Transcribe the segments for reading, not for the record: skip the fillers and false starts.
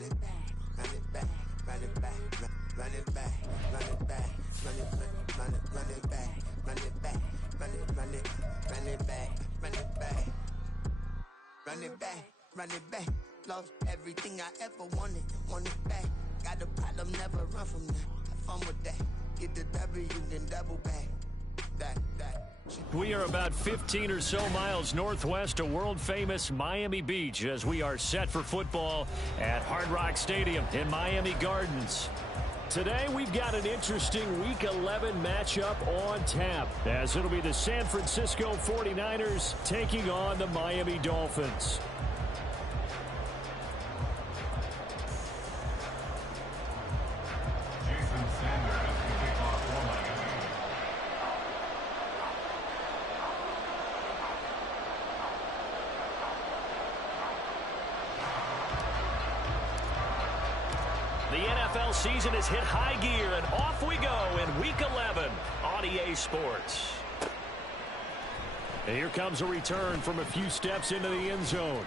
run it back, run it back, run it back, run it back, run it back, run it back, run it back, run it back, run it back, run it back, run it back. Lost everything I ever wanted it back. Got a problem, never run from that. Have fun with that. Get the W, then double back. We are about 15 or so miles northwest of world-famous Miami Beach as we are set for football at Hard Rock Stadium in Miami Gardens. Today, we've got an interesting Week 11 matchup on tap, as it'll be the San Francisco 49ers taking on the Miami Dolphins. The NFL season has hit high gear, and off we go in Week 11 on EA Sports. And here comes a return from a few steps into the end zone.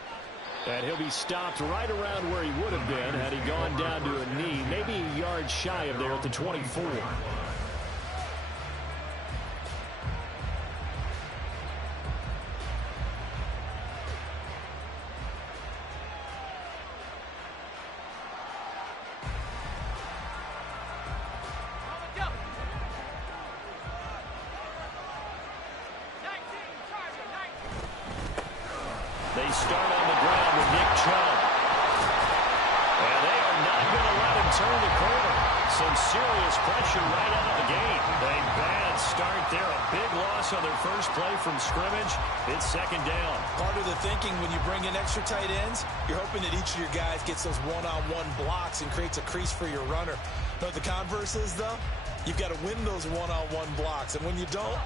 And he'll be stopped right around where he would have been had he gone down to a knee, maybe a yard shy of there at the 24. They start on the ground with Nick Chubb. And they are not going to let him turn the corner. Some serious pressure right out of the gate. A bad start there. A big loss on their first play from scrimmage. It's second down. Part of the thinking when you bring in extra tight ends, you're hoping that each of your guys gets those one-on-one blocks and creates a crease for your runner. But the converse is, though, you've got to win those one-on-one blocks. And when you don't,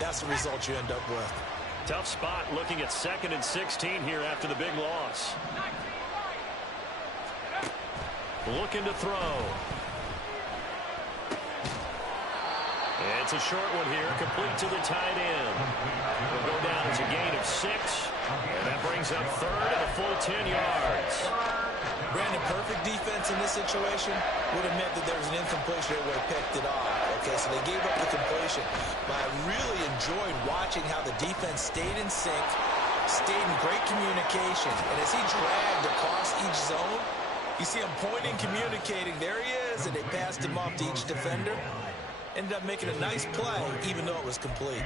that's the result you end up with. Tough spot looking at 2nd and 16 here after the big loss. Looking to throw. It's a short one here, complete to the tight end. Will go down as a gain of 6. And that brings up third and a full 10 yards. Brandon, perfect defense in this situation would have meant that there was an incompletion that would have picked it off. Okay, so they gave up the completion. But I really enjoyed watching how the defense stayed in sync, stayed in great communication. And as he dragged across each zone, you see him pointing, communicating. There he is, and they passed him off to each defender. Ended up making a nice play, even though it was complete.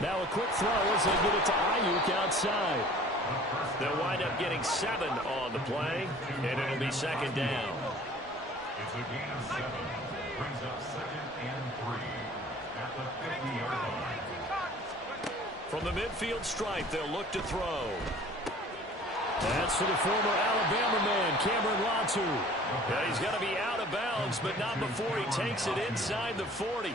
Now a quick throw as they get it to Ayuk outside. They'll wind up getting 7 on the play, and it'll be second down. It's a gain of 7. Brings up 2nd and 3 at the 50-yard line. From the midfield stripe, they'll look to throw. That's for the former Alabama man, Cameron Latu. Yeah, he's got to be out of bounds, but not before he takes it inside the 40.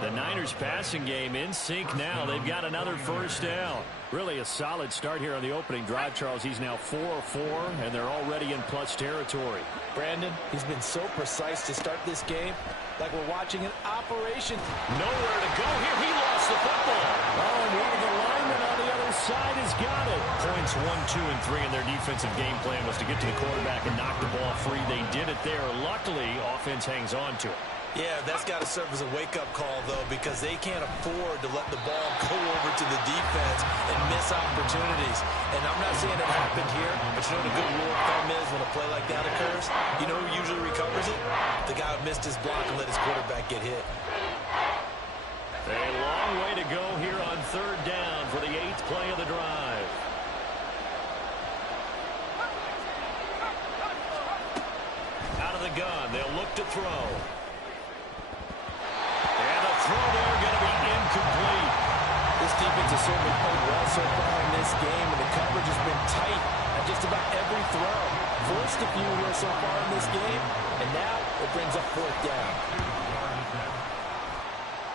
The Niners passing game in sync now. They've got another first down. Really a solid start here on the opening drive, Charles. He's now 4 of 4, and they're already in plus territory. Brandon, he's been so precise to start this game, like we're watching an operation. Nowhere to go here. He lost the football. Oh, and one of the linemen on the other side has got it. Points 1, 2, and 3 in their defensive game plan was to get to the quarterback and knock the ball free. They did it there. Luckily, offense hangs on to it. Yeah, that's got to serve as a wake-up call, though, because they can't afford to let the ball go over to the defense and miss opportunities. And I'm not saying it happened here, but you know what a good rule of thumb is when a play like that occurs? You know who usually recovers it? The guy who missed his block and let his quarterback get hit. A long way to go here on third down for the 8th play of the drive. Out of the gun, they'll look to throw. And the throw there going to be incomplete. This defense has certainly played well so far in this game, and the coverage has been tight at just about every throw. Forced a few here so far in this game, and now it brings up 4th down.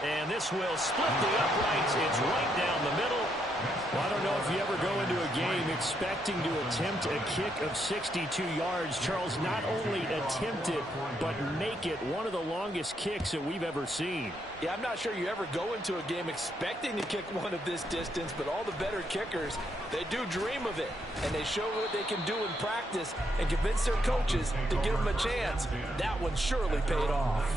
And this will split the uprights. It's right down the middle. Well, I don't know if you ever go into a game expecting to attempt a kick of 62 yards. Charles, not only attempt it, but make it one of the longest kicks that we've ever seen. Yeah, I'm not sure you ever go into a game expecting to kick one of this distance, but all the better kickers, they do dream of it. And they show what they can do in practice and convince their coaches to give them a chance. That one surely paid off.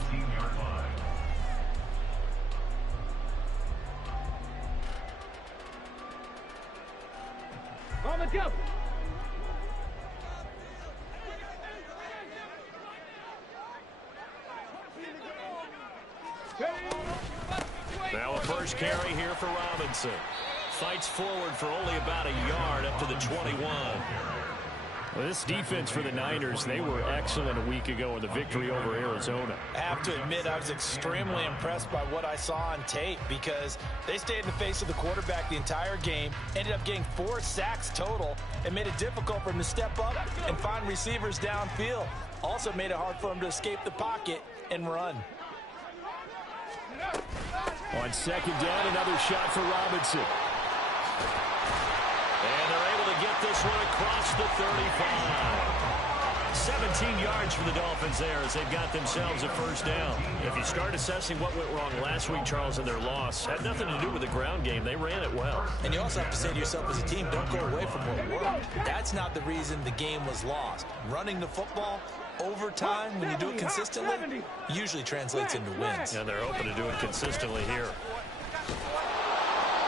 On the jump. Now a first carry here for Robinson. Fights forward for only about a yard up to the 21. Well, this defense for the Niners, they were excellent a week ago in the victory over Arizona. I have to admit, I was extremely impressed by what I saw on tape because they stayed in the face of the quarterback the entire game, ended up getting 4 sacks total, and made it difficult for him to step up and find receivers downfield. Also made it hard for him to escape the pocket and run. On second down, another shot for Robinson. And they're able to get this one across the 35. 17 yards for the Dolphins there as they've got themselves a first down. If you start assessing what went wrong last week, Charles, in their loss, had nothing to do with the ground game. They ran it well. And you also have to say to yourself as a team, don't go away from what worked. That's not the reason the game was lost. Running the football overtime, when you do it consistently, usually translates into wins. And they're hoping to do it consistently here.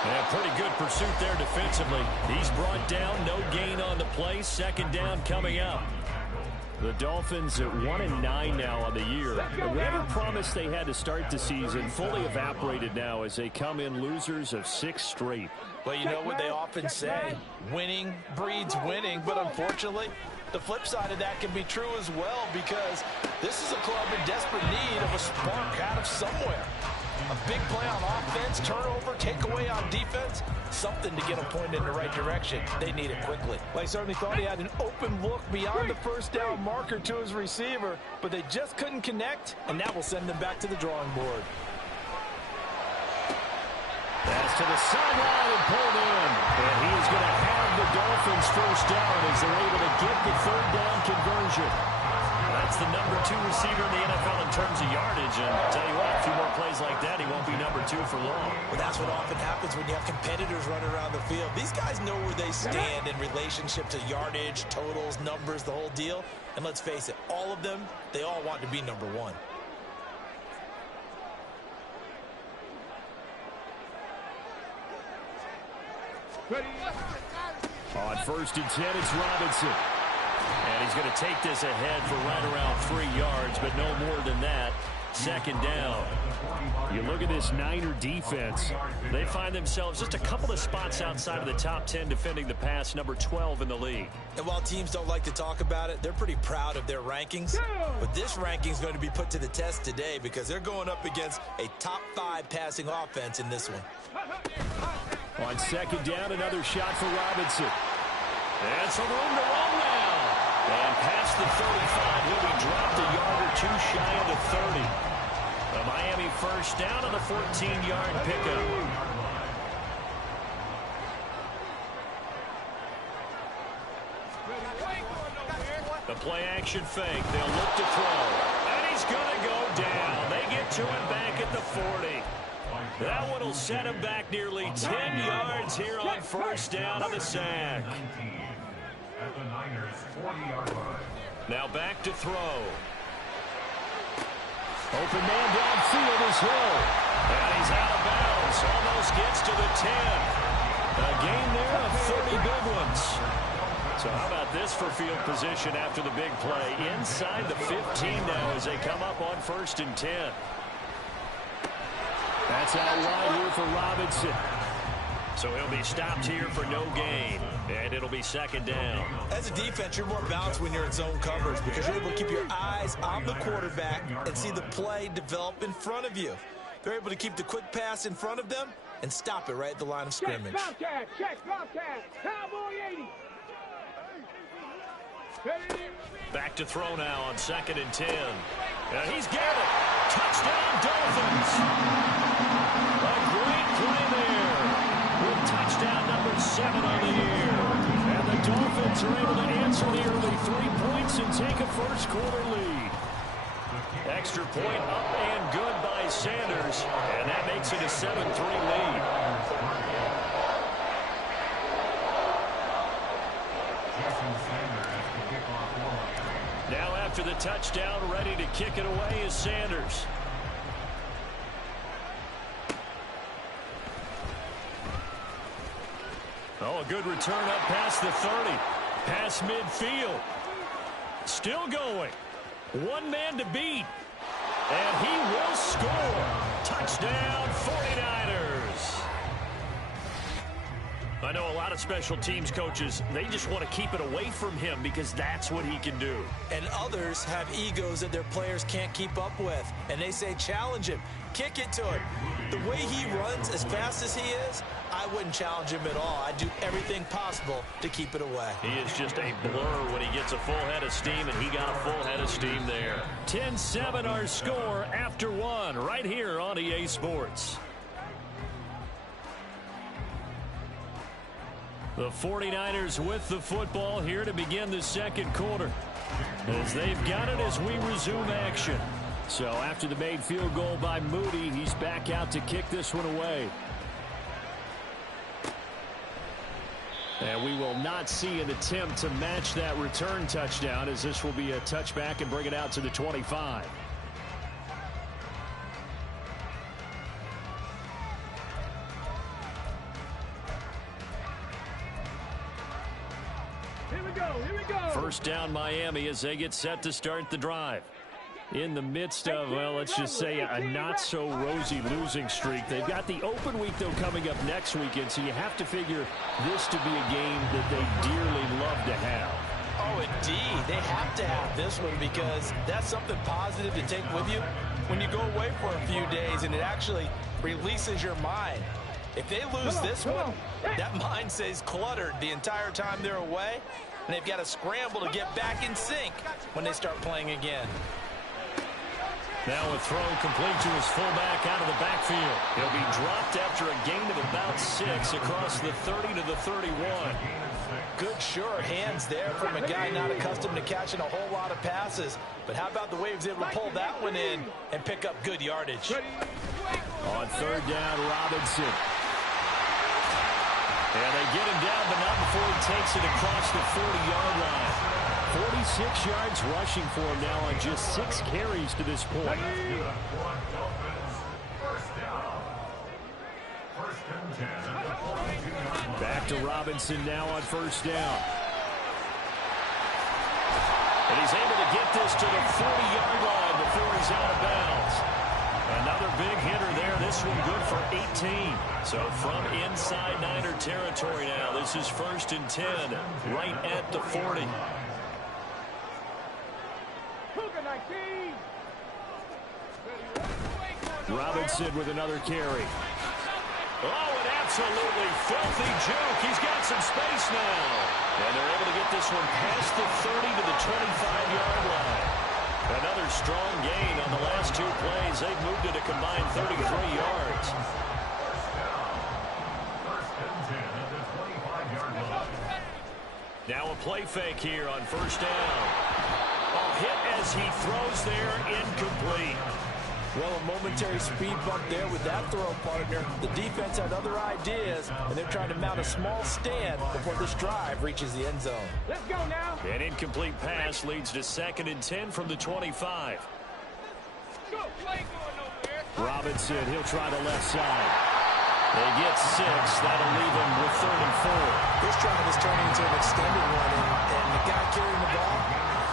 And pretty good pursuit there defensively. He's brought down, no gain on the play. Second down coming up. The Dolphins at 1-9 now on the year. Whatever promise they had to start the season fully evaporated now as they come in losers of 6 straight. Well, you know what they often say, winning breeds winning, but unfortunately, the flip side of that can be true as well because this is a club in desperate need of a spark out of somewhere. A big play on offense, turnover, takeaway on defense, something to get them pointed in the right direction. They need it quickly. Well, I certainly thought he had an open look beyond the first down marker to his receiver, but they just couldn't connect, and that will send them back to the drawing board. Pass to the sideline and pulled in. And he is going to have the Dolphins first down as they're able to get the third down conversion. That's the number 2 receiver in the NFL in terms of yardage. And I'll tell you what, a few more plays like that, he won't be number 2 for long. Well, that's what often happens when you have competitors running around the field. These guys know where they stand in relationship to yardage, totals, numbers, the whole deal. And let's face it, all of them, they all want to be number 1. On first and 10, it's Robinson. And he's going to take this ahead for right around 3 yards, but no more than that. Second down. You look at this Niner defense. They find themselves just a couple of spots outside of the top 10 defending the pass, number 12 in the league. And while teams don't like to talk about it, they're pretty proud of their rankings. But this ranking is going to be put to the test today because they're going up against a top 5 passing offense in this one. On second down, another shot for Robinson. And some room to run now. And past the 35, he'll be dropped a yard or 2 shy of the 30. The Miami first down on the 14-yard pickup. The play-action fake. They'll look to throw. And he's going to go down. They get to him back at the 40. That one will set him back nearly 10 yards here on first down of the sack. At the Niners' 40-yard line. Now back to throw. Open man downfield is Hill. And he's out of bounds. Almost gets to the 10. A gain there of 30 big ones. So how about this for field position after the big play? Inside the 15 now as they come up on first and 10. That's out wide here for Robinson. So he'll be stopped here for no gain. And it'll be second down. As a defense, you're more balanced when you're in zone coverage because you're able to keep your eyes on the quarterback and see the play develop in front of you. They're able to keep the quick pass in front of them and stop it right at the line of scrimmage. Check, Bobcat, Cowboy 80. Back to throw now on second and 10. And he's got it. Touchdown, Dolphins. A great play there with touchdown 7 on the year. And the Dolphins are able to answer the early 3 points and take a first quarter lead. Extra point up and good by Sanders. And that makes it a 7-3 lead. Now after the touchdown, ready to kick it away is Sanders. Oh, a good return up past the 30. Past midfield. Still going. One man to beat. And he will score. Touchdown, 49ers. I know a lot of special teams coaches, they just want to keep it away from him because that's what he can do. And others have egos that their players can't keep up with. And they say, challenge him. Kick it to him. The way he runs as fast as he is, I wouldn't challenge him at all. I'd do everything possible to keep it away. He is just a blur when he gets a full head of steam, and he got a full head of steam there. 10-7 our score after one right here on EA Sports. The 49ers with the football here to begin the second quarter. As they've got it as we resume action. So after the made field goal by Moody, he's back out to kick this one away. And we will not see an attempt to match that return touchdown, as this will be a touchback and bring it out to the 25. Here we go. First down Miami as they get set to start the drive. In the midst of, well, let's just say a not-so-rosy losing streak. They've got the open week, though, coming up next weekend, so you have to figure this to be a game that they dearly love to have. Oh, indeed. They have to have this one because that's something positive to take with you when you go away for a few days, and it actually releases your mind. If they lose this one, that mind stays cluttered the entire time they're away, and they've got to scramble to get back in sync when they start playing again. Now a throw complete to his fullback out of the backfield. He'll be dropped after a gain of about 6 across the 30 to the 31. Good, sure hands there from a guy not accustomed to catching a whole lot of passes. But how about the way he was able to pull that one in and pick up good yardage? On third down, Robinson. And they get him down, but not before he takes it across the 40-yard line. 46 yards rushing for him now on just 6 carries to this point. Back to Robinson now on first down. And he's able to get this to the 40-yard line before he's out of bounds. Another big hitter there. This one good for 18. So from inside Niner territory now, this is 1st and 10, right at the 40. Robinson with another carry. Oh, an absolutely filthy juke. He's got some space now. And they're able to get this one past the 30 to the 25-yard line. Another strong gain on the last 2 plays. They've moved it a combined 33 yards. Now a play fake here on first down. A hit as he throws there, incomplete. Well, a momentary speed bump there with that throw, partner. The defense had other ideas, and they're trying to mount a small stand before this drive reaches the end zone. Let's go now. An incomplete pass leads to 2nd and 10 from the 25. Robinson, he'll try the left side. They get 6. That'll leave him with 3rd and 4. This drive is turning into an extended one, and the guy carrying the ball,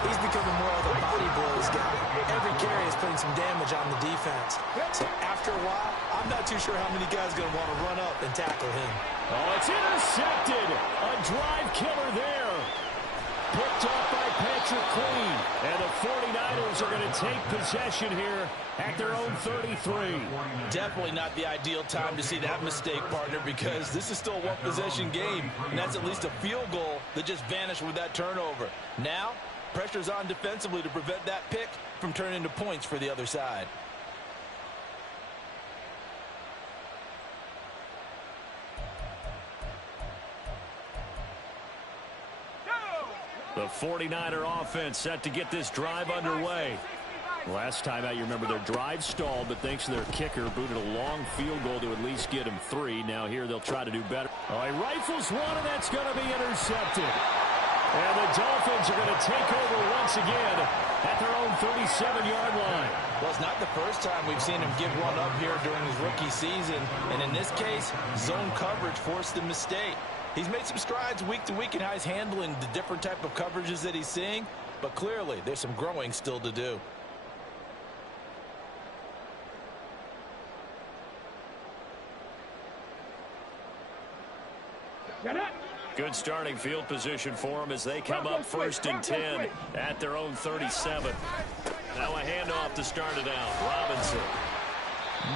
he's becoming more of a body blows guy. Every carry is putting some damage on the defense. So after a while, I'm not too sure how many guys are going to want to run up and tackle him. Oh, it's intercepted. A drive killer there. Picked up by Patrick Queen. And the 49ers are going to take possession here at their own 33. Definitely not the ideal time to see that mistake, partner, because this is still a one-possession game, and that's at least a field goal that just vanished with that turnover. Now, pressure's on defensively to prevent that pick from turning into points for the other side. The 49er offense set to get this drive underway. Last time out, you remember their drive stalled, but thanks to their kicker, booted a long field goal to at least get him 3. Now here they'll try to do better. Oh, he rifles one, and that's going to be intercepted. And the Dolphins are going to take over once again at their own 37-yard line. Well, it's not the first time we've seen him give one up here during his rookie season. And in this case, zone coverage forced the mistake. He's made some strides week to week in how he's handling the different type of coverages that he's seeing. But clearly, there's some growing still to do. Good starting field position for them as they come up 1st and 10 at their own 37. Now a handoff to start it out. Robinson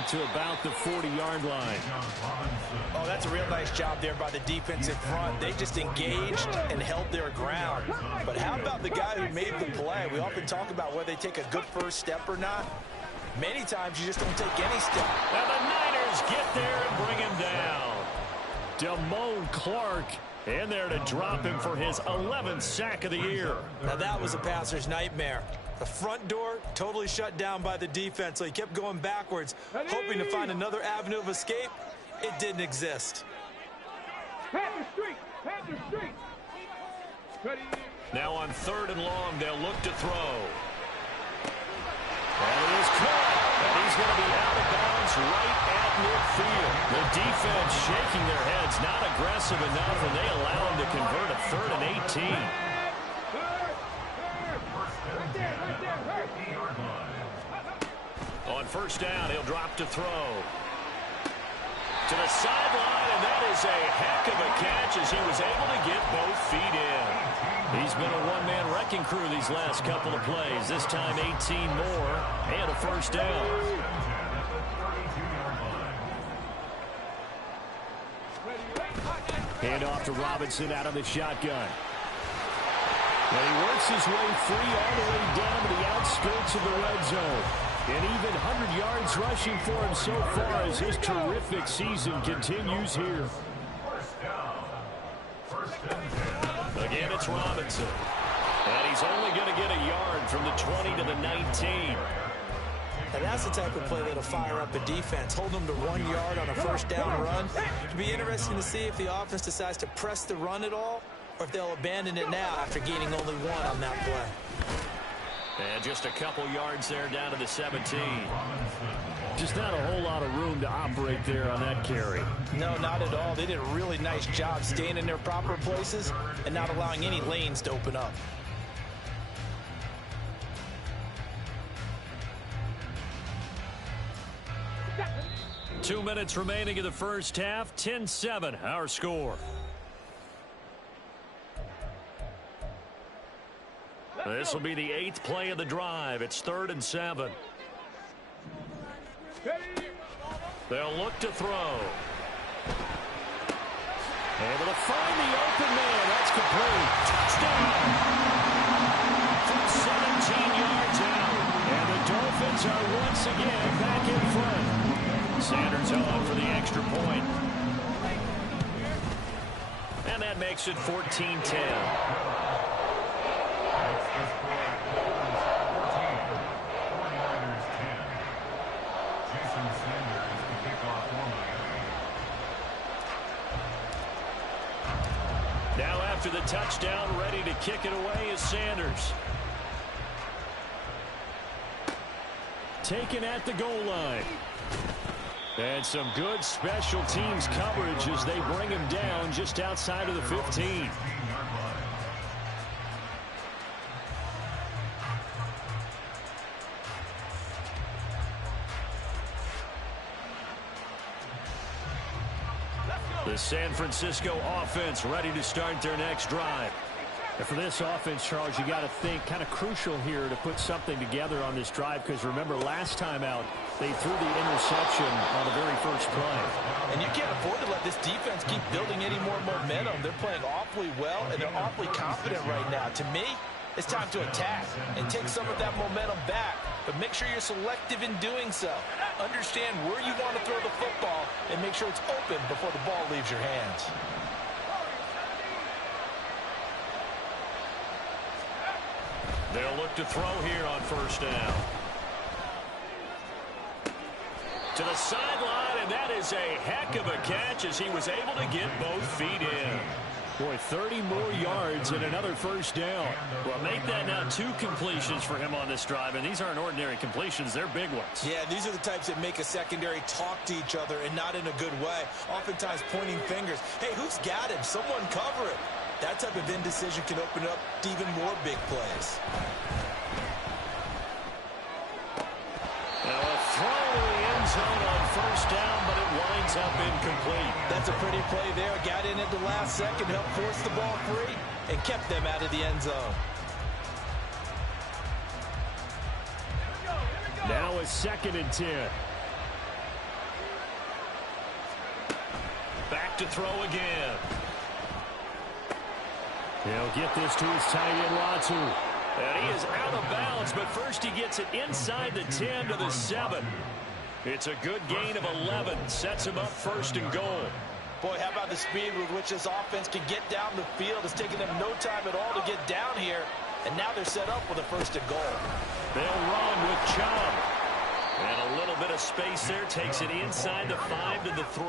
to about the 40-yard line. Oh, that's a real nice job there by the defensive front. They just engaged and held their ground. But how about the guy who made the play? We often talk about whether they take a good first step or not. Many times you just don't take any step. And the Niners get there and bring him down. Damone Clark in there to drop him for his 11th sack of the year. Now that was a passer's nightmare. The front door totally shut down by the defense, so he kept going backwards, hoping to find another avenue of escape. It didn't exist. Now on 3rd and long, they'll look to throw. And it is caught. And he's going to be out of bounds right at midfield. The defense shaking their heads, not aggressive enough, and they allow him to convert a 3rd and 18. On 1st down, he'll drop to throw. To the sideline, and that is a heck of a catch as he was able to get both feet in. He's been a one-man wrecking crew these last couple of plays. This time 18 more and a 1st down. Hand off to Robinson out of the shotgun. And he works his way free all the way down to the outskirts of the red zone. And even 100 yards rushing for him so far as his terrific season continues here. Again, it's Robinson. And he's only going to get a yard from the 20 to the 19. And that's the type of play that'll fire up a defense, hold them to 1 yard on a 1st down run. It'll be interesting to see if the offense decides to press the run at all, or if they'll abandon it now after gaining only 1 on that play. And just a couple yards there down to the 17. Just not a whole lot of room to operate there on that carry. No, not at all. They did a really nice job staying in their proper places and not allowing any lanes to open up. Two minutes remaining in the first half. 10-7, our score. This will be the 8th play of the drive. It's 3rd and 7. They'll look to throw. Able to find the open man. That's complete. Touchdown. From 17 yards out. And the Dolphins are once again back in front. Sanders on for the extra point. And that makes it 14-10. Now after the touchdown, ready to kick it away is Sanders. Taken at the goal line. And some good special teams coverage as they bring him down just outside of the 15. The San Francisco offense ready to start their next drive. And for this offense, Charles, you got to think kind of crucial here to put something together on this drive, because remember last time out they threw the interception on the very first play. And you can't afford to let this defense keep building any more momentum. They're playing awfully well, and they're awfully confident right now. To me, it's time to attack and take some of that momentum back. But make sure you're selective in doing so. Understand where you want to throw the football and make sure it's open before the ball leaves your hands. They'll look to throw here on first down. To the sideline, and that is a heck of a catch as he was able to get both feet in. Boy, 30 more yards and another first down. Well, make that now 2 completions for him on this drive, and these aren't ordinary completions. They're big ones. Yeah, these are the types that make a secondary talk to each other and not in a good way. Oftentimes pointing fingers. Hey, who's got him? Someone cover it. That type of indecision can open up to even more big plays. Now a throw to the end zone on first down, but it winds up incomplete. That's a pretty play there. Got in at the last second, helped force the ball free, and kept them out of the end zone. Now a 2nd and 10. Back to throw again. He'll get this to his tight end, Latu. And he is out of bounds, but first he gets it inside the 10 to the 7. It's a good gain of 11. Sets him up 1st and goal. Boy, how about the speed with which this offense can get down the field? It's taken them no time at all to get down here. And now they're set up with a 1st and goal. They'll run with Chubb. And a little bit of space there. Takes it inside the 5 to the 3.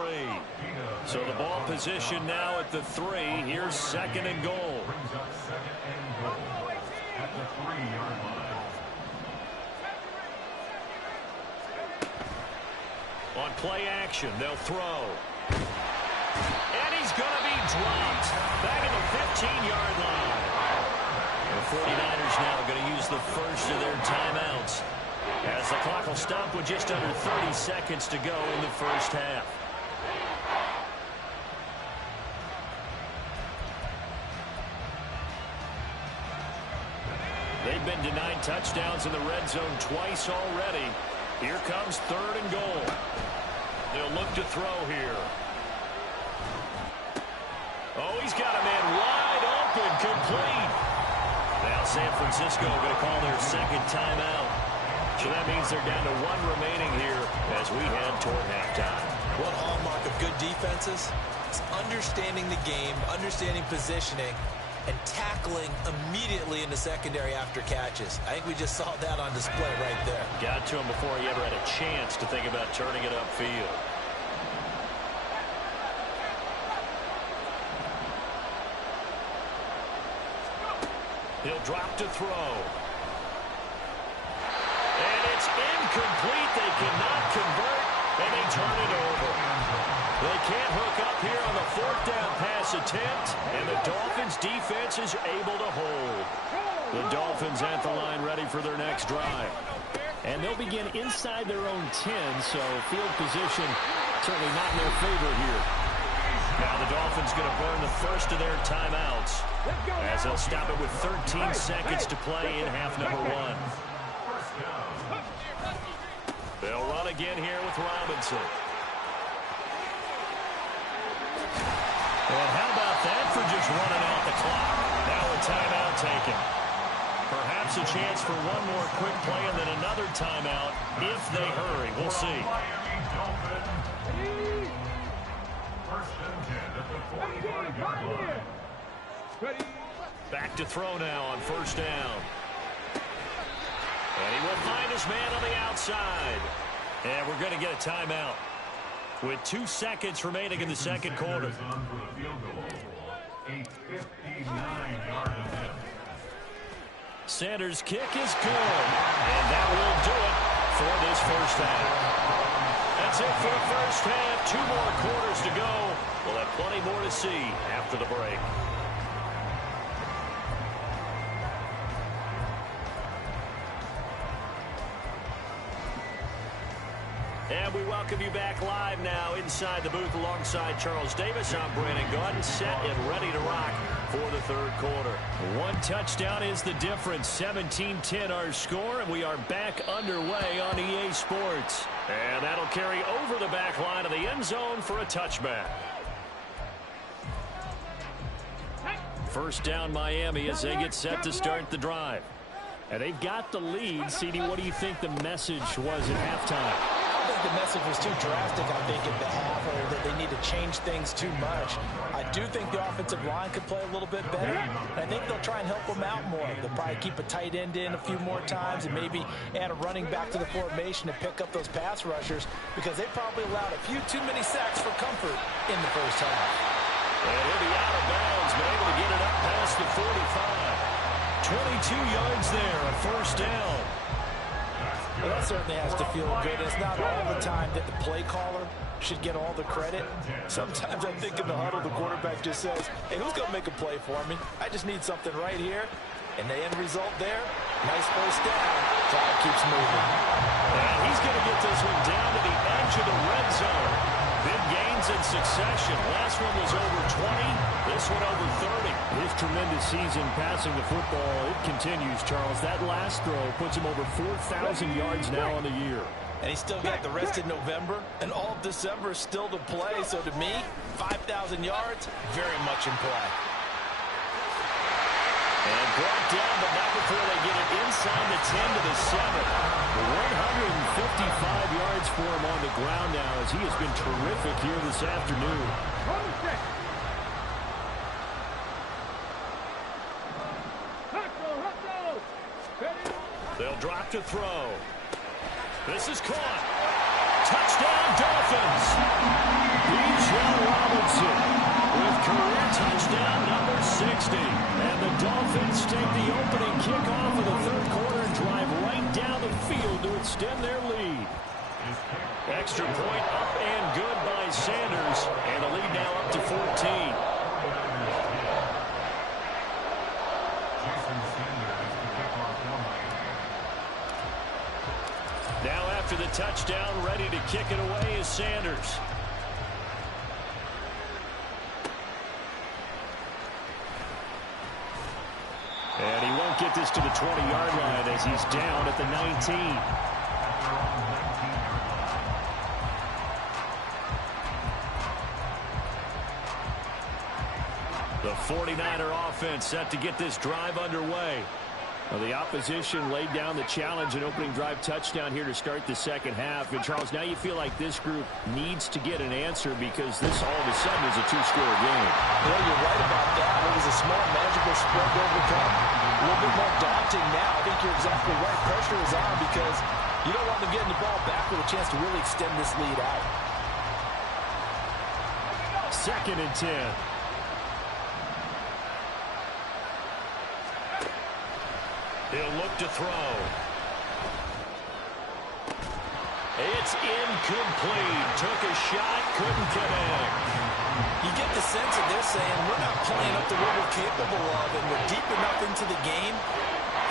So the ball position now at the 3. Here's 2nd and goal. Brings up 2nd and goal at the 3-yard line. On play action, they'll throw. And he's going to be dropped back at the 15-yard line. The 49ers now going to use the first of their timeouts, as the clock will stop with just under 30 seconds to go in the first half. They've been denied touchdowns in the red zone twice already. Here comes 3rd and goal. They'll look to throw here. Oh, he's got a man wide open, complete. Now San Francisco going to call their 2nd timeout. So that means they're down to 1 remaining here as we head toward halftime. One hallmark of good defenses is understanding the game, understanding positioning, and tackling immediately in the secondary after catches. I think we just saw that on display right there. Got to him before he ever had a chance to think about turning it upfield. He'll drop to throw. And it's incomplete. They cannot convert, and they turn it over. They can't hook up here on the 4th down pass attempt, and the Dolphins defense is able to hold. The Dolphins at the line ready for their next drive. And they'll begin inside their own 10, so field position certainly not in their favor here. Now the Dolphins going to burn the first of their timeouts, as they'll stop it with 13 seconds to play in half number 1. They'll run again here with Robinson. And how about that for just running out the clock? Now a timeout taken. Perhaps a chance for one more quick play and then another timeout if they hurry. We'll see. Back to throw now on first down. And he will find his man on the outside. And we're going to get a timeout with 2 seconds remaining in the 2nd quarter. Sanders' kick is good. And that will do it for this first half. That's it for the first half. 2 more quarters to go. We'll have plenty more to see after the break. And we welcome you back live now inside the booth alongside Charles Davis. I'm Brandon Gaudin, set and ready to rock for the 3rd quarter. 1 touchdown is the difference. 17-10 our score, and we are back underway on EA Sports. And that'll carry over the back line of the end zone for a touchback. First down Miami as they get set to start the drive. And they've got the lead. CD, what do you think the message was at halftime? don't think the message was too drastic on Bacon behalf or that they need to change things too much. I do think the offensive line could play a little bit better. And I think they'll try and help them out more. They'll probably keep a tight end in a few more times and maybe add a running back to the formation to pick up those pass rushers because they probably allowed a few too many sacks for comfort in the first half. And he'll be out of bounds, but able to get it up past the 45. 22 yards there, a first down. Well, that certainly has to feel good. It's not all the time that the play caller should get all the credit. Sometimes I think in the huddle, the quarterback just says, hey, who's going to make a play for me? I just need something right here. And the end result there, nice first down. Cloud keeps moving. And he's going to get this one down to the edge of the red zone. Big gains in succession. Last one was over 20. This one over 30. His tremendous season passing the football, it continues, Charles. That last throw puts him over 4,000 yards now on the year. And he's still got the rest of November and all of December still to play. So to me, 5,000 yards, very much in play. And brought down, but not before they get it inside the 10 to the 7. 155 yards for him on the ground now as he has been terrific here this afternoon. They'll drop to throw. This is caught. Touchdown, Dolphins. Bijan Robinson with career touchdown number 60. And the Dolphins take the opening kickoff of the third quarter and drive right down the field to extend their lead. Extra point up and good by Sanders. And the lead now up to 14. Now after the touchdown, ready to kick it away is Sanders. And he won't get this to the 20-yard line as he's down at the 19. The 49er offense set to get this drive underway. Well, the opposition laid down the challenge and opening drive touchdown here to start the second half. And, Charles, now you feel like this group needs to get an answer because this all of a sudden is a two-score game. Well, you're right about that. It was a small, manageable spread to overcome. A little bit more daunting now. I think you're exactly right. Pressure is on because you don't want them getting the ball back with a chance to really extend this lead out. 2nd and 10. He'll look to throw. It's incomplete. Took a shot, couldn't connect. You get the sense that they're saying we're not playing up to what we're capable of, and we're deep enough into the game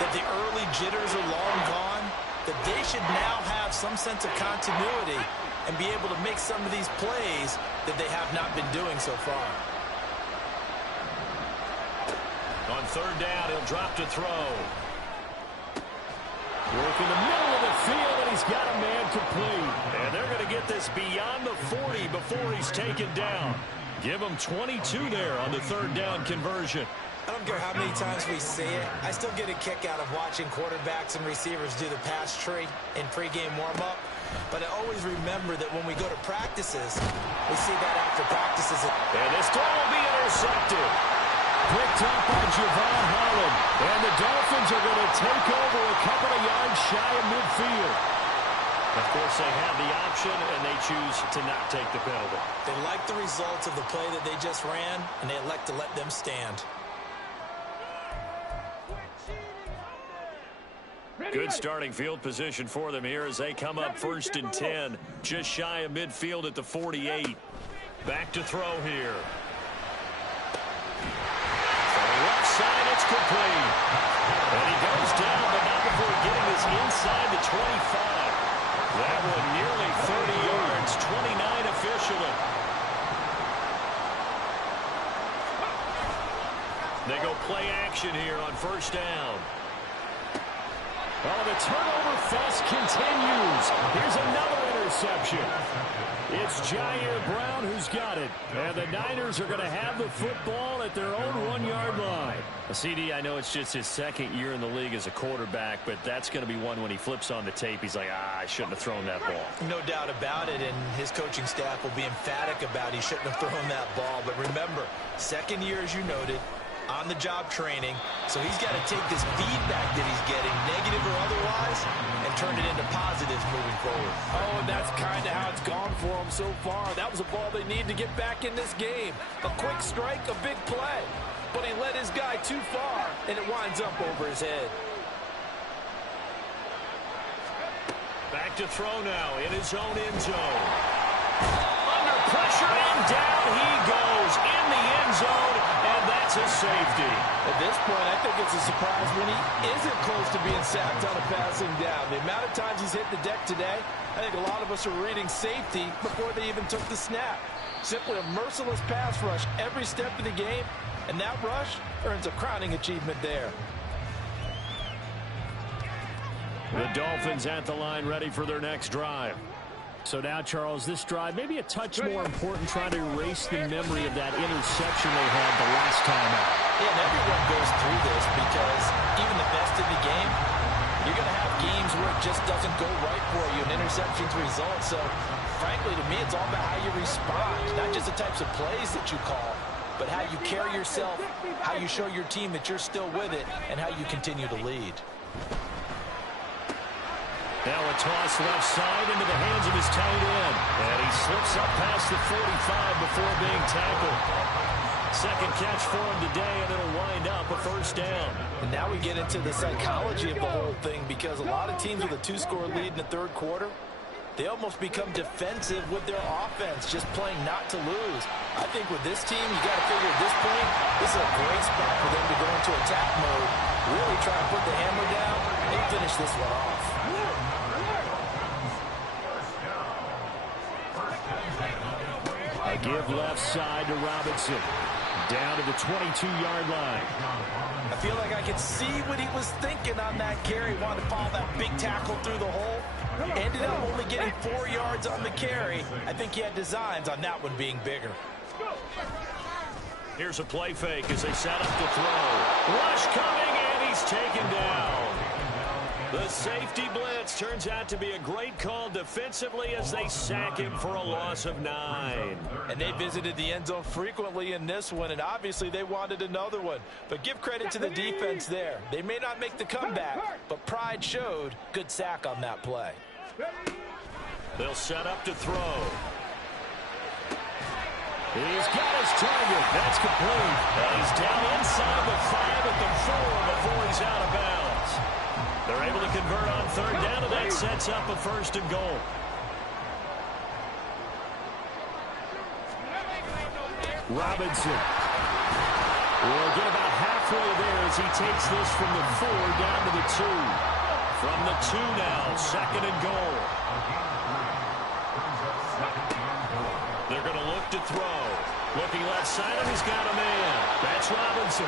that the early jitters are long gone, that they should now have some sense of continuity and be able to make some of these plays that they have not been doing so far. On 3rd down, he'll drop to throw. Work in the middle of the field, and he's got a man complete. And they're going to get this beyond the 40 before he's taken down. Give him 22 there on the 3rd down conversion. I don't care how many times we see it. I still get a kick out of watching quarterbacks and receivers do the pass tree in pregame warm-up. But I always remember that when we go to practices, we see that after practices. And this throw will be intercepted. Picked up by Javon Holland. And the Dolphins are going to take over a couple of yards shy of midfield. Of course, they have the option, and they choose to not take the penalty. They like the results of the play that they just ran, and they elect to let them stand. Good starting field position for them here as they come up 1st and 10. Just shy of midfield at the 48. Back to throw here. Left side, it's complete. And he goes down, but not before getting this inside the 25. That one nearly 30 yards, 29 officially. They go play action here on 1st down. Oh, the turnover fest continues. Here's another interception. It's Jair Brown who's got it. And the Niners are going to have the football at their own 1-yard line. CD, I know it's just his second year in the league as a quarterback, but that's going to be one when he flips on the tape. He's like, I shouldn't have thrown that ball. No doubt about it, and his coaching staff will be emphatic about he shouldn't have thrown that ball. But remember, second year, as you noted, on-the-job training, so he's got to take this feedback that he's getting, negative or otherwise, and turn it into positives moving forward. Oh, and that's kind of how it's gone for him so far. That was a ball they need to get back in this game. A quick strike, a big play. But he led his guy too far, and it winds up over his head. Back to throw now in his own end zone. Under pressure, and down he goes in the end zone, and that's a safety. At this point, I think it's a surprise when he isn't close to being sacked on a passing down. The amount of times he's hit the deck today, I think a lot of us are reading safety before they even took the snap. Simply a merciless pass rush every step of the game, and that rush earns a crowning achievement there. The Dolphins at the line, ready for their next drive. So now, Charles, this drive maybe a touch more important, trying to erase the memory of that interception they had the last time out. Yeah, and everyone goes through this because even the best in the game, you're going to have games where it just doesn't go right for you, and interceptions result. So, frankly, to me, it's all about how you respond, not just the types of plays that you call, but how you carry yourself, how you show your team that you're still with it, and how you continue to lead. Now a toss left side into the hands of his tight end. And he slips up past the 45 before being tackled. Second catch for him today, and it'll wind up a first down. And now we get into the psychology of the whole thing, because a lot of teams with a 2-score lead in the third quarter, they almost become defensive with their offense, just playing not to lose. I think with this team, you got to figure at this point, this is a great spot for them to go into attack mode, really try to put the hammer down and finish this one off. A give left side to Robinson. Down to the 22-yard line. I feel like I could see what he was thinking on that carry. Wanted to follow that big tackle through the hole. Ended up only getting 4 yards on the carry. I think he had designs on that one being bigger. Here's a play fake as they set up to throw. Rush coming, and he's taken down. The safety blitz turns out to be a great call defensively as they sack him for a loss of 9. And they visited the end zone frequently in this one, and obviously they wanted another one. But give credit to the defense there. They may not make the comeback, but pride showed. Good sack on that play. They'll set up to throw. He's got his target. That's complete. And he's down inside the 5 at the 4 before he's out of bounds. They're able to convert on third down, and that sets up a first and goal. Robinson will get about halfway there as he takes this from the 4 down to the 2. From the 2 now, second and goal. They're going to look to throw. Looking left side, and he's got a man. That's Robinson.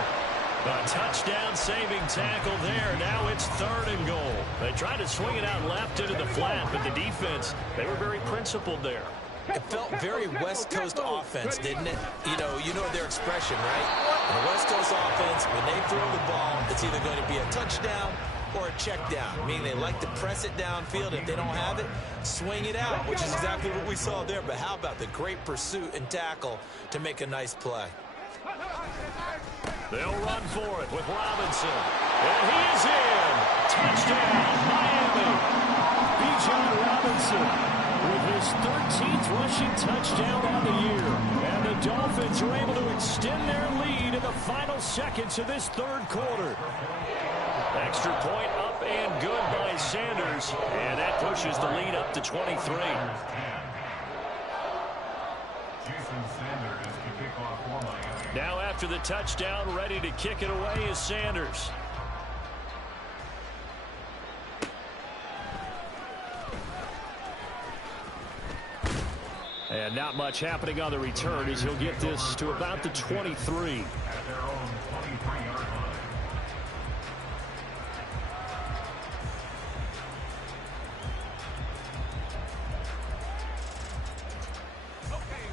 A touchdown-saving tackle there. Now it's third and goal. They tried to swing it out left into the flat, but the defense, they were very principled there. It felt very West Coast offense, didn't it? You know their expression, right? In a West Coast offense, when they throw the ball, it's either going to be a touchdown or a check down, meaning they like to press it downfield. If they don't have it, swing it out, which is exactly what we saw there. But how about the great pursuit and tackle to make a nice play? They'll run for it with Robinson. And he is in. Touchdown, Miami. Bijan Robinson with his 13th rushing touchdown on the year. And the Dolphins are able to extend their lead in the final seconds of this third quarter. Extra point up and good by Sanders. And that pushes the lead up to 23. Now after the touchdown, ready to kick it away is Sanders. And not much happening on the return as he'll get this to about the 23.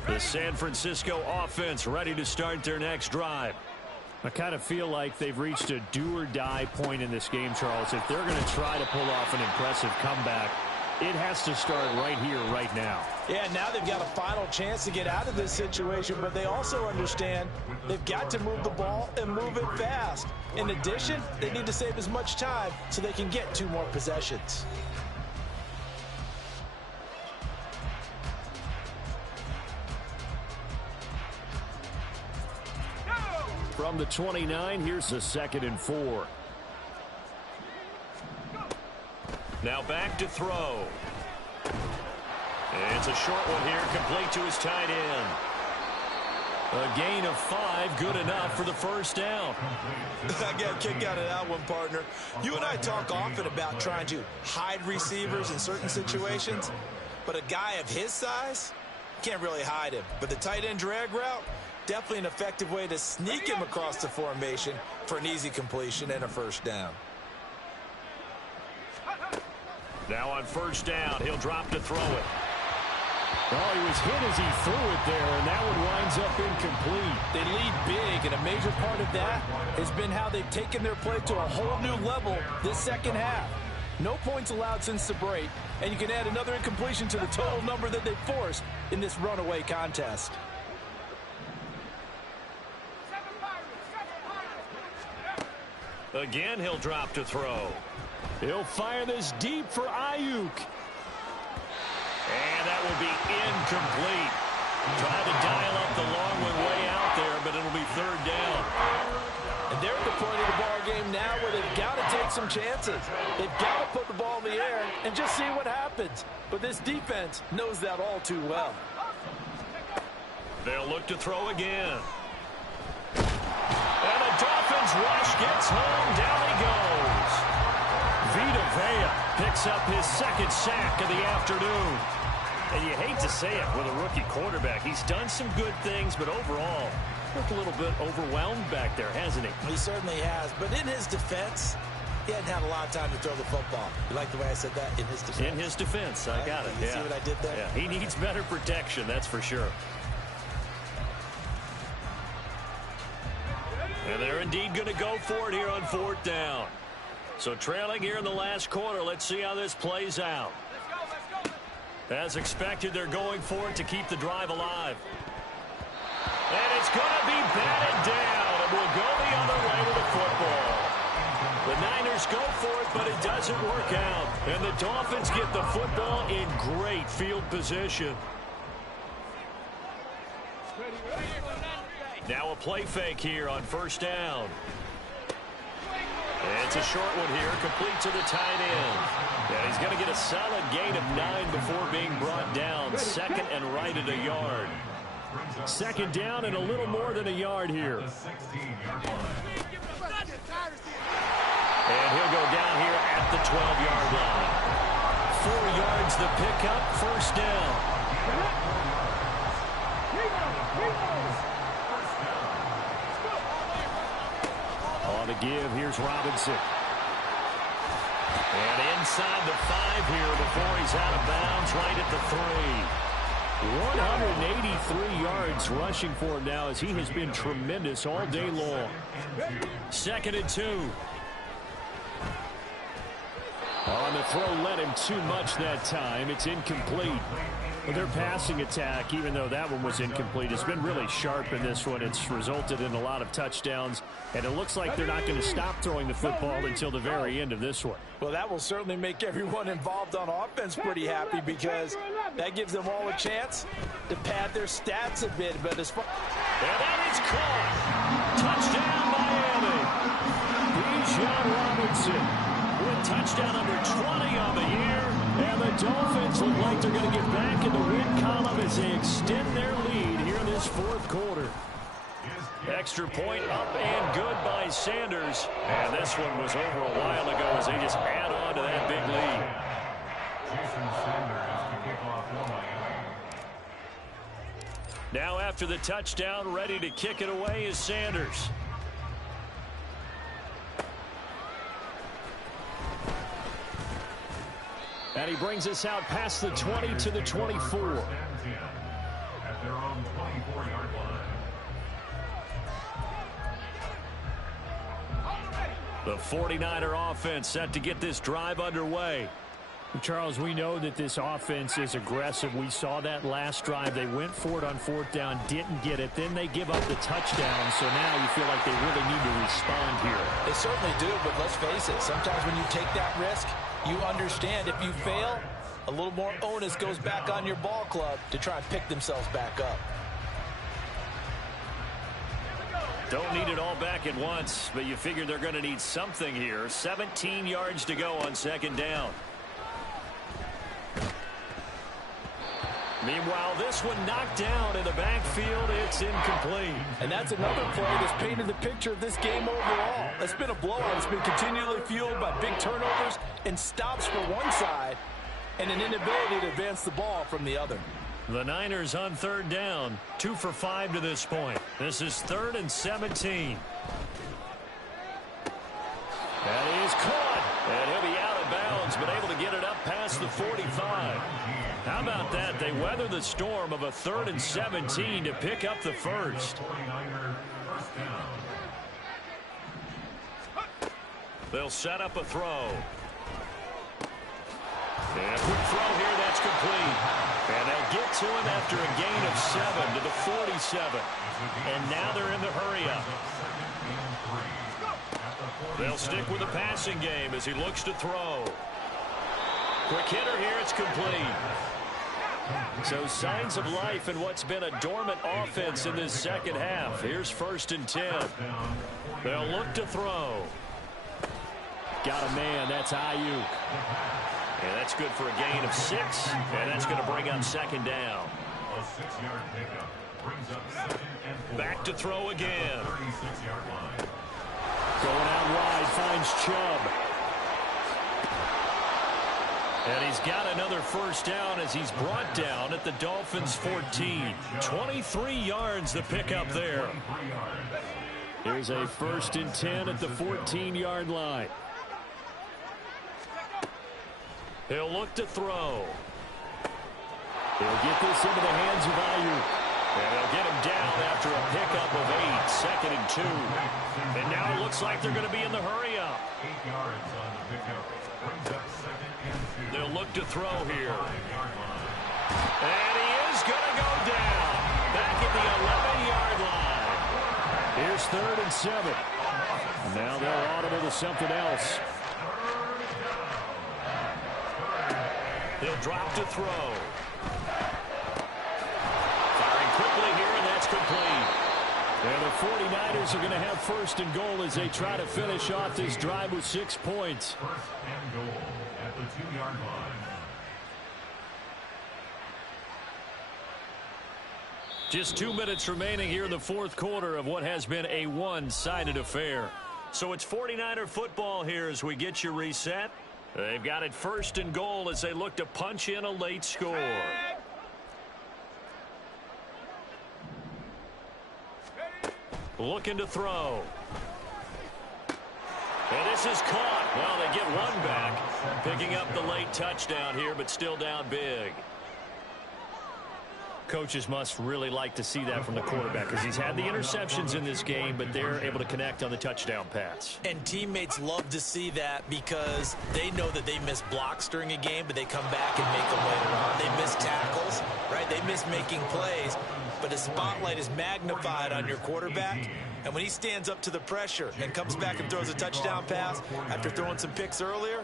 The San Francisco offense ready to start their next drive. I kind of feel like they've reached a do-or-die point in this game, Charles. If they're going to try to pull off an impressive comeback, it has to start right here, right now. Yeah, now they've got a final chance to get out of this situation, but they also understand they've got to move the ball and move it fast. In addition, they need to save as much time so they can get 2 more possessions. From the 29, here's a 2nd and 4. Now back to throw. It's a short one here, complete to his tight end. A gain of 5, good enough for the first down. I got a kick out of that one, partner. You and I talk often about trying to hide receivers in certain situations, but a guy of his size can't really hide him. But the tight end drag route, definitely an effective way to sneak him across the formation for an easy completion and a first down. Now on first down, he'll drop to throw it. Oh, he was hit as he threw it there, and that one winds up incomplete. They lead big, and a major part of that has been how they've taken their play to a whole new level this second half. No points allowed since the break, and you can add another incompletion to the total number that they forced in this runaway contest. Again, he'll drop to throw. He'll fire this deep for Ayuk. And that will be incomplete. Tried to dial up the long one way out there, but it'll be 3rd down. And they're at the point of the ball game now where they've got to take some chances. They've got to put the ball in the air and just see what happens. But this defense knows that all too well. They'll look to throw again. And the Dolphins rush gets home. Down he goes. Vita Vea picks up his 2nd sack of the afternoon. And you hate to say it with a rookie quarterback. He's done some good things, but overall, looked a little bit overwhelmed back there, hasn't he? He certainly has. But in his defense, he hadn't had a lot of time to throw the football. You like the way I said that? In his defense. In his defense. I got it. You see what I did there? Yeah, he needs better protection, that's for sure. And they're indeed going to go for it here on 4th down. So trailing here in the last quarter. Let's see how this plays out. As expected, they're going for it to keep the drive alive. And it's going to be batted down. And we'll go the other way with the football. The Niners go for it, but it doesn't work out. And the Dolphins get the football in great field position. Now a play fake here on first down. It's a short one here, complete to the tight end. And he's going to get a solid gain of 9 before being brought down. 2nd and right at a yard. 2nd down and a little more than a yard here. And he'll go down here at the 12-yard line. 4 yards the pickup, first down. On the give, here's Robinson. And inside the 5 here before he's out of bounds, right at the 3. 183 yards rushing for him now as he has been tremendous all day long. 2nd and 2. On the throw, led him too much that time. It's incomplete. Their passing attack, even though that one was incomplete, has been really sharp in this one. It's resulted in a lot of touchdowns, and it looks like they're not going to stop throwing the football until the very end of this one. Well, that will certainly make everyone involved on offense pretty happy because that gives them all a chance to pad their stats a bit. But as far and that is caught. Touchdown Miami. Bijan Robinson with touchdown number 20 on the year. And the Dolphins look like they're going to get back in the win column as they extend their lead here in this 4th quarter. Extra point up and good by Sanders. And this one was over a while ago as they just add on to that big lead. Now after the touchdown, ready to kick it away is Sanders. And he brings us out past the 20 to the 24. At their own The 49er offense set to get this drive underway. Charles, we know that this offense is aggressive. We saw that last drive. They went for it on 4th down, didn't get it. Then they give up the touchdown. So now you feel like they really need to respond here. They certainly do, but let's face it. Sometimes when you take that risk, you understand if you fail, a little more onus goes back on your ball club to try and pick themselves back up. Don't need it all back at once, but you figure they're going to need something here. 17 yards to go on 2nd down. Meanwhile, this one knocked down in the backfield. It's incomplete. And that's another play that's painted the picture of this game overall. It's been a blowout. It's been continually fueled by big turnovers and stops for one side and an inability to advance the ball from the other. The Niners on 3rd down, 2 for 5 to this point. This is 3rd and 17. That is caught, and he'll be out of bounds, but able to get it up past the 45. How about that? They weather the storm of a 3rd and 17 to pick up the first. They'll set up a throw. And a quick throw here, that's complete. And they'll get to him after a gain of 7 to the 47. And now they're in the hurry-up. They'll stick with the passing game as he looks to throw. Quick hitter here, it's complete. So signs of life in what's been a dormant offense in this second half. Here's 1st and 10. They'll look to throw. Got a man, that's Ayuk. And that's good for a gain of 6, and that's going to bring up 2nd down. A 6-yard pickup brings up 2nd and 4. Back to throw again. 36-yard line. Going out wide, finds Chubb. And he's got another 1st down as he's brought down at the Dolphins' 14. 23 yards the pickup there. Here's a 1st and 10 at the 14-yard line. He'll look to throw. He'll get this into the hands of Ayuk. And they'll get him down after a pickup of 8, 2nd and 2. And now it looks like they're going to be in the hurry-up. 8 yards on the pickup. Brings up 2nd and 2. They'll look to throw here. 5-yard line. And he is going to go down. Back at the 11-yard line. Here's 3rd and 7. Now they're audible to something else. He'll drop to throw. Firing quickly here, and that's complete. And the 49ers are going to have 1st and goal as they try to finish off this drive with 6 points. 1st and goal at the 2-yard line. Just 2 minutes remaining here in the 4th quarter of what has been a one-sided affair. So it's 49er football here as we get you reset. They've got it 1st and goal as they look to punch in a late score. Looking to throw. And this is caught. Well, they get one back. Picking up the late touchdown here, but still down big. Coaches must really like to see that from the quarterback because he's had the interceptions in this game, but they're able to connect on the touchdown pass. And teammates love to see that because they know that they miss blocks during a game, but they come back and make them later on. They miss tackles, right? They miss making plays, but the spotlight is magnified on your quarterback. And when he stands up to the pressure and comes back and throws a touchdown pass after throwing some picks earlier,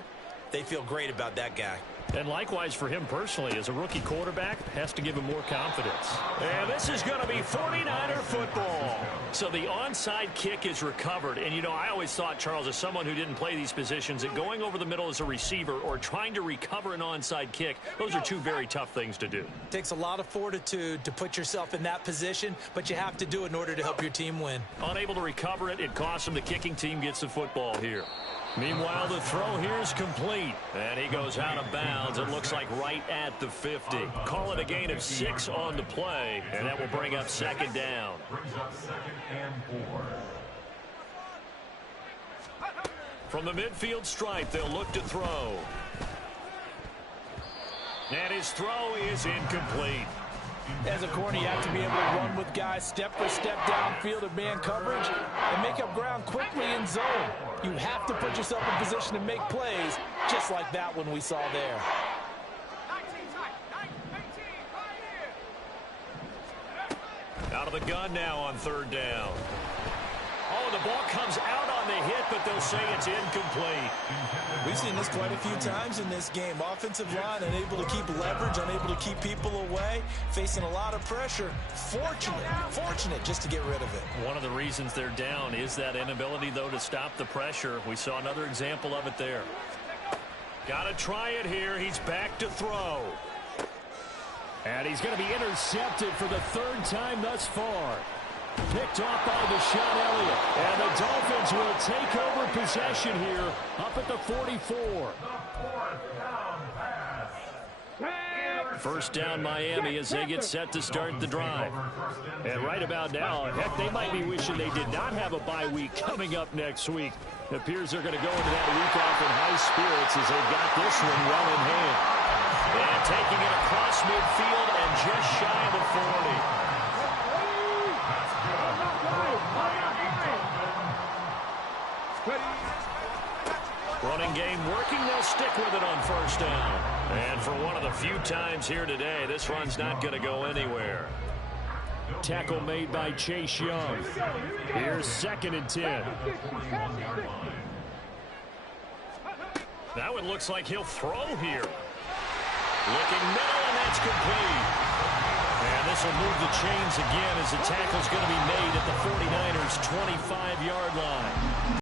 they feel great about that guy. And likewise for him personally, as a rookie quarterback, has to give him more confidence. And this is going to be 49er football. So the onside kick is recovered. And, you know, I always thought, Charles, as someone who didn't play these positions, that going over the middle as a receiver or trying to recover an onside kick, those are two very tough things to do. It takes a lot of fortitude to put yourself in that position, but you have to do it in order to help your team win. Unable to recover it, it costs him. The kicking team gets the football here. Meanwhile, the throw here is complete. And he goes out of bounds. It looks like right at the 50. Call it a gain of 6 on the play. And that will bring up 2nd down. Brings up 2nd and 4. From the midfield stripe, they'll look to throw. And his throw is incomplete. As a corner, you have to be able to run with guys step for step downfield in man coverage and make up ground quickly in zone. You have to put yourself in position to make plays, just like that one we saw there. Out of the gun now on third down. Oh, the ball comes out on the hit, but they'll say it's incomplete. We've seen this quite a few times in this game. Offensive line unable to keep leverage, unable to keep people away, facing a lot of pressure. Fortunate just to get rid of it. One of the reasons they're down is that inability, though, to stop the pressure. We saw another example of it there. Got to try it here. He's back to throw. And he's going to be intercepted for the third time thus far. Picked off by Deshaun Elliott. And the Dolphins will take over possession here up at the 44. First down Miami as they get set to start the drive. And right about now, heck, they might be wishing they did not have a bye week coming up next week. It appears they're going to go into that week off in high spirits as they've got this one well in hand. And taking it across midfield and just shy of the 40. Running game working, they'll stick with it on first down. And for one of the few times here today, this run's not going to go anywhere. Tackle made by Chase Young. Here's 2nd and 10. Now it looks like he'll throw here. Looking middle, and that's complete. And this will move the chains again as the tackle's going to be made at the 49ers' 25-yard line.